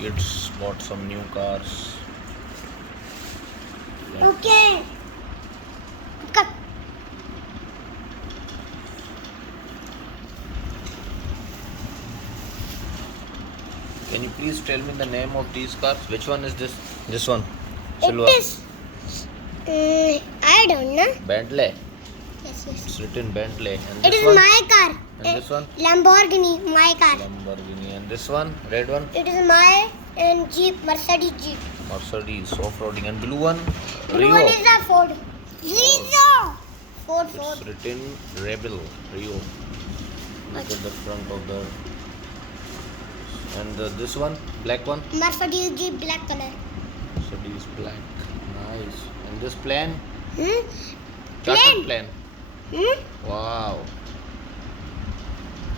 kids bought some new cars. Okay. Cut. Can you please tell me the name of these cars? Which one is this? This one. It Silver. is. I don't know. Bentley. Yes, yes. It's written Bentley. And It this is one? my car. And this one? Lamborghini, my car. Lamborghini. And this one? Red one? It is my Jeep, Mercedes Jeep. Mercedes off-roading. And blue one? Blue Rio. one is a Ford. Rio. Ford. It's written Rebel. Rio. Look at the front of the. And this one? Black one? Mercedes Jeep, black color. Mercedes black. Nice. And this plane? Hmm? Chartered Plane. plane. Hmm? Wow.